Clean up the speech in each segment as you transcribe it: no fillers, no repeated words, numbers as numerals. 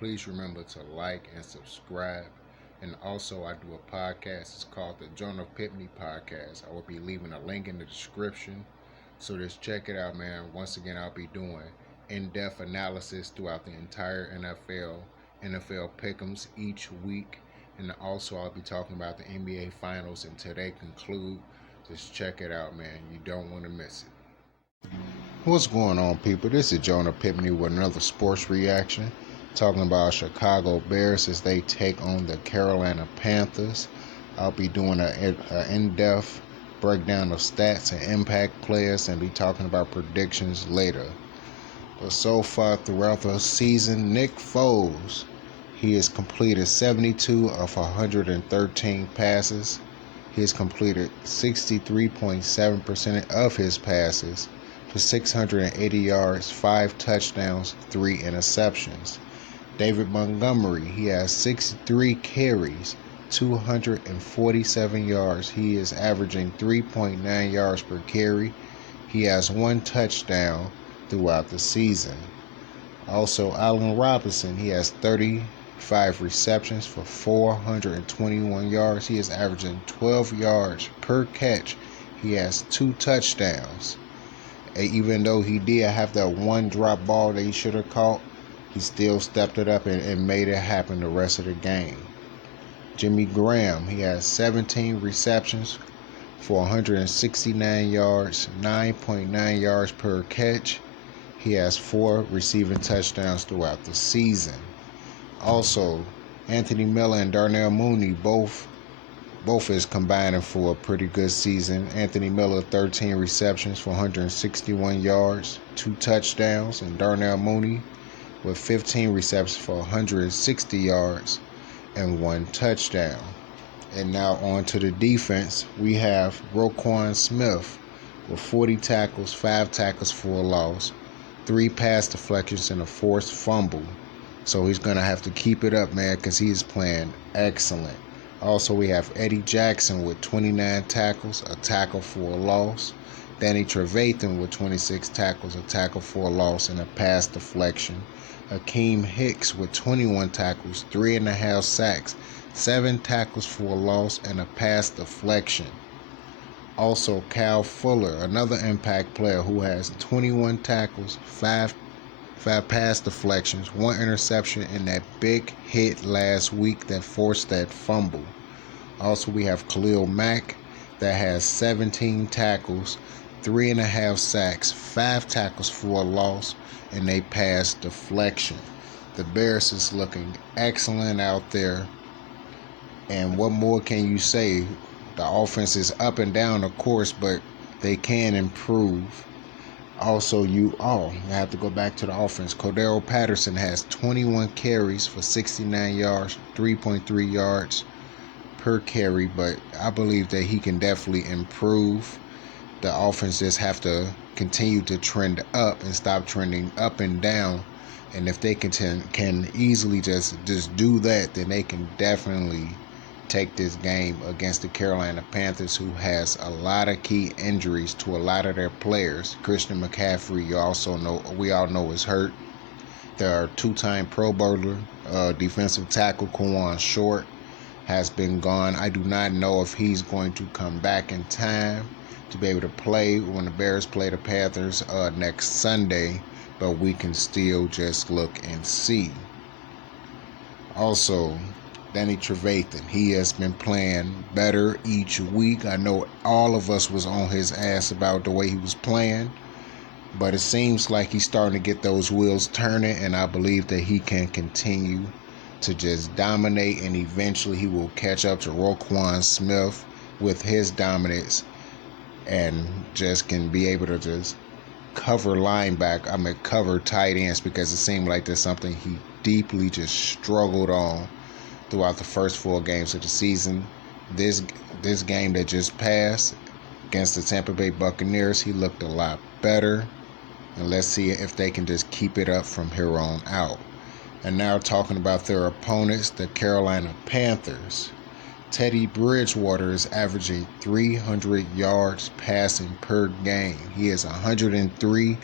Please remember to like and subscribe. And also, I do a podcast. It's called the Jonah Pipney Podcast. I will be leaving a link in the description. So just check it out, man. Once again, I'll be doing in-depth analysis throughout the entire NFL pick'ems each week. And also, I'll be talking about the NBA Finals until they conclude. Just check it out, man. You don't want to miss it. What's going on, people? This is Jonah Pipney with another sports reaction, talking about Chicago Bears as they take on the Carolina Panthers. I'll be doing an in-depth breakdown of stats and impact players and be talking about predictions later. But so far throughout the season, Nick Foles, he has completed 72 of 113 passes. He has completed 63.7% of his passes for 680 yards, 5 touchdowns, 3 interceptions. David Montgomery, he has 63 carries, 247 yards. He is averaging 3.9 yards per carry. He has 1 touchdown throughout the season. Also, Allen Robinson, he has 35 receptions for 421 yards. He is averaging 12 yards per catch. He has 2 touchdowns. Even though he did have that one drop ball that he should have caught, he still stepped it up and made it happen the rest of the game. Jimmy Graham, he has 17 receptions for 169 yards, 9.9 yards per catch. He has 4 receiving touchdowns throughout the season. Also, Anthony Miller and Darnell Mooney both is combining for a pretty good season. Anthony Miller, 13 receptions for 161 yards, 2 touchdowns, and Darnell Mooney with 15 receptions for 160 yards and 1 touchdown. And now on to the defense. We have Roquan Smith with 40 tackles, 5 tackles for a loss, 3 pass deflections, and a forced fumble. So he's going to have to keep it up, man, because he is playing excellent. Also, we have Eddie Jackson with 29 tackles, a tackle for a loss. Danny Trevathan with 26 tackles, a tackle for a loss, and a pass deflection. Akeem Hicks with 21 tackles, 3.5 sacks, 7 tackles for a loss, and a pass deflection. Also, Kyle Fuller, another impact player who has 21 tackles, 5 pass deflections, 1 interception, and that big hit last week that forced that fumble. Also, we have Khalil Mack that has 17 tackles, 3.5 sacks, 5 tackles for a loss, and a pass deflection. The Bears is looking excellent out there. And what more can you say? The offense is up and down, of course, but they can improve. Also, you have to go back to the offense. Cordero Patterson has 21 carries for 69 yards, 3.3 yards per carry, but I believe that he can definitely improve. The offense just have to continue to trend up and stop trending up and down. And if they can easily just do that, then they can definitely take this game against the Carolina Panthers, who has a lot of key injuries to a lot of their players. Christian McCaffrey, we all know is hurt. Their 2-time Pro Bowler, defensive tackle Kawan Short, has been gone. I do not know if he's going to come back in time to be able to play when the Bears play the Panthers next Sunday, but we can still just look and see. Also, Danny Trevathan, he has been playing better each week. I know all of us was on his ass about the way he was playing, but it seems like he's starting to get those wheels turning, and I believe that he can continue to just dominate, and eventually he will catch up to Roquan Smith with his dominance and just can be able to just cover tight ends, because it seemed like that's something he deeply just struggled on throughout the first 4 games of the season. This game that just passed against the Tampa Bay Buccaneers, he looked a lot better. And let's see if they can just keep it up from here on out. And now talking about their opponents, the Carolina Panthers. Teddy Bridgewater is averaging 300 yards passing per game. He is 103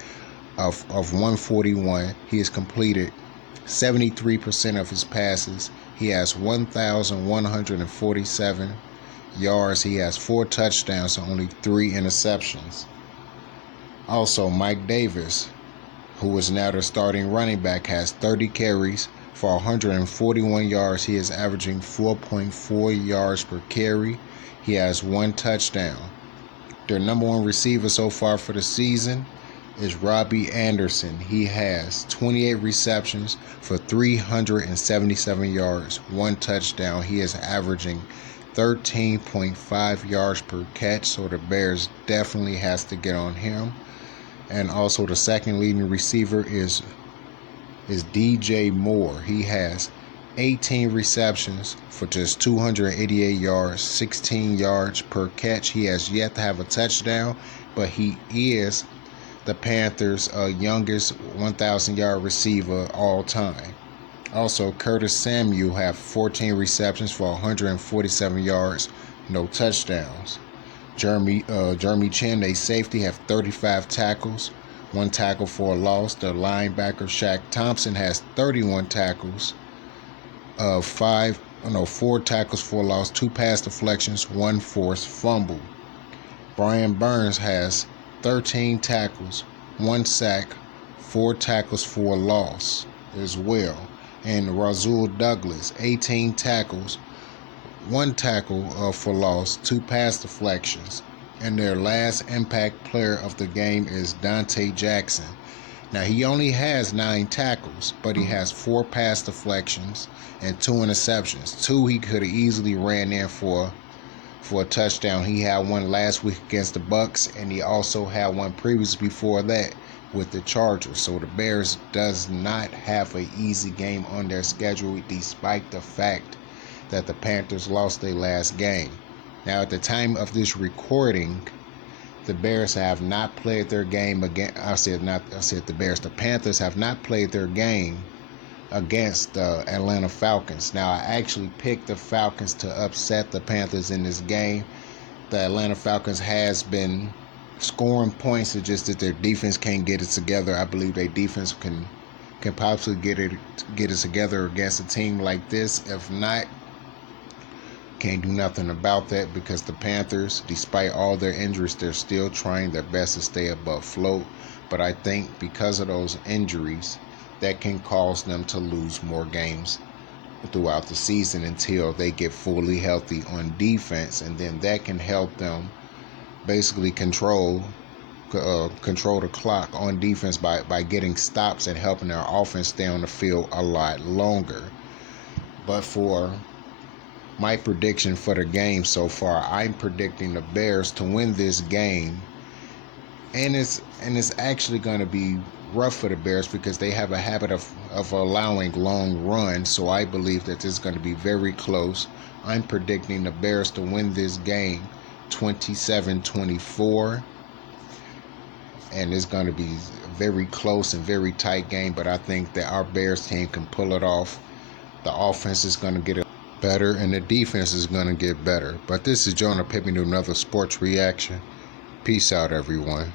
of 141. He has completed 73% of his passes. He has 1,147 yards. He has 4 touchdowns and only 3 interceptions. Also, Mike Davis, who is now the starting running back, has 30 carries for 141 yards. He is averaging 4.4 yards per carry. He has 1 touchdown. Their number 1 receiver so far for the season is Robbie Anderson. He has 28 receptions for 377 yards, 1 touchdown. He is averaging 13.5 yards per catch, so the Bears definitely has to get on him. And also the second leading receiver is DJ Moore. He has 18 receptions for just 288 yards, 16 yards per catch. He has yet to have a touchdown, but he is the Panthers' youngest 1,000-yard receiver all time. Also, Curtis Samuel have 14 receptions for 147 yards, no touchdowns. Jeremy Chin, a safety, have 35 tackles, 1 tackle for a loss. The linebacker Shaq Thompson has 31 tackles, 4 tackles for a loss, 2 pass deflections, 1 forced fumble. Brian Burns has 13 tackles, 1 sack, 4 tackles for a loss as well. And Rasul Douglas, 18 tackles, 1 tackle for loss, 2 pass deflections. And their last impact player of the game is Dante Jackson. Now, he only has 9 tackles, but he has 4 pass deflections and 2 interceptions. 2 he could have easily ran in for a touchdown. He had 1 last week against the Bucks, and he also had 1 previously before that with the Chargers. So the Bears does not have an easy game on their schedule, despite the fact that the Panthers lost their last game. Now, at the time of this recording, the Bears have not played their game again. The Panthers have not played their game against the Atlanta Falcons. Now, I actually picked the Falcons to upset the Panthers in this game. The Atlanta Falcons has been scoring points. It's just that their defense can't get it together. I believe their defense can possibly get it together against a team like this. If not, can't do nothing about that, because the Panthers, despite all their injuries, they're still trying their best to stay above float. But I think because of those injuries, that can cause them to lose more games throughout the season until they get fully healthy on defense, and then that can help them basically control the clock on defense by getting stops and helping their offense stay on the field a lot longer. But for my prediction for the game so far, I'm predicting the Bears to win this game, and it's actually going to be rough for the Bears because they have a habit of allowing long runs. So I believe that this is going to be very close. I'm predicting the Bears to win this game 27-24, and it's going to be a very close and very tight game, but I think that our Bears team can pull it off. The offense is going to get better, and the defense is going to get better. But this is Jonah Pippin to another sports reaction. Peace out, everyone.